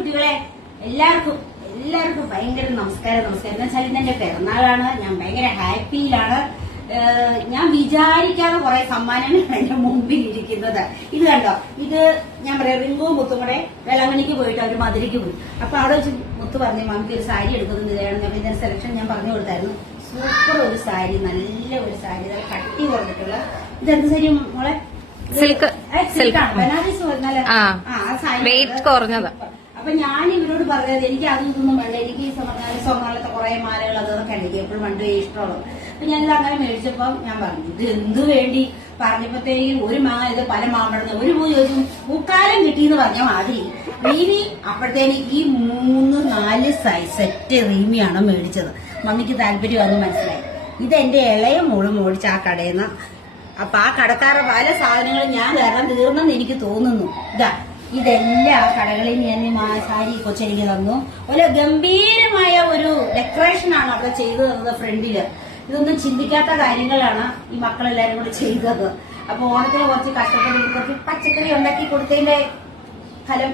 കുട്ടികളെ എല്ലാവർക്കും എല്ലാവർക്കും ഭയങ്കര നമസ്കാരം. നമസ്കാരം എന്ന് വെച്ചാൽ ഇന്ന് എന്റെ പിറന്നാളാണ്. ഞാൻ ഭയങ്കര ഹാപ്പിയിലാണ്. ഞാൻ വിചാരിക്കാതെ കുറെ സമ്മാനങ്ങളാണ് എന്റെ മുമ്പിൽ ഇരിക്കുന്നത്. ഇത് കണ്ടോ? ഇത് ഞാൻ പറയാം റിങ്കും മുത്തും കൂടെ വെള്ളമണിക്ക് പോയിട്ട് അവർ മധുരയ്ക്ക് പോയി. അപ്പൊ അവിടെ വെച്ച് മുത്ത് പറഞ്ഞു മമ്മിക്ക് ഒരു സാരി എടുക്കുന്നത് ഇതാണ് ഞാൻ ഇതിന്റെ സെലക്ഷൻ ഞാൻ പറഞ്ഞു കൊടുത്തായിരുന്നു. സൂപ്പർ ഒരു സാരി നല്ല ഒരു സാരി നല്ല കട്ടി കുറഞ്ഞിട്ടുള്ള ഇതെന്ത് സാരി മോളെ? സിൽക്ക്. സിൽക്കാണ്. ബനാറസ് അത് കുറഞ്ഞതാ. അപ്പൊ ഞാൻ ഇവരോട് പറഞ്ഞത് എനിക്ക് അതൊന്നും വേണ്ട എനിക്ക് ഈ സ്വർണ സ്വർണത്തെ കുറെ മാലകൾ അതൊക്കെ എനിക്ക് എപ്പോഴും പണ്ട് ഇഷ്ടമുള്ളത് അപ്പൊ ഞാനിത് അങ്ങനെ മേടിച്ചപ്പോ ഞാൻ പറഞ്ഞു ഇത് എന്തു വേണ്ടി? പറഞ്ഞപ്പോഴത്തേക്കും ഒരു മാ ഇത് പല മാമ്പഴന്ന് ഒരു പൂ ചോദിച്ചു മുക്കാലം കിട്ടിയെന്ന് പറഞ്ഞ മാതിരി. റീമി അപ്പോഴത്തേന് ഈ മൂന്ന് നാല് സൈസ് സെറ്റ് റീമിയാണ് മേടിച്ചത്. മമ്മിക്ക് താല്പര്യമാണെന്ന് മനസ്സിലായി. ഇത് എന്റെ ഇളയ മോൾ മേടിച്ച ആ കടയിൽ നിന്ന്. അപ്പൊ ആ കടക്കാരുടെ പല സാധനങ്ങളും ഞാൻ കാരണം തീർന്നെന്ന് എനിക്ക് തോന്നുന്നു. ഇതാ. ഇതെല്ലാം കടകളിൽ ഞാൻ സാരി കൊച്ചെനിക്ക് തന്നു. ഒരു ഗംഭീരമായ ഒരു ഡെക്കറേഷൻ ആണ് അവിടെ ചെയ്തു തന്നത് ഫ്രണ്ടിൽ ഇതൊന്നും ചിന്തിക്കാത്ത കാര്യങ്ങളാണ് ഈ മക്കളെല്ലാരും കൂടെ ചെയ്തത്. അപ്പൊ ഓണത്തിന് കുറച്ച് കഷ്ടപ്പെട്ട് കുറച്ച് പച്ചക്കറി ഉണ്ടാക്കി കൊടുത്തതിന്റെ ഫലം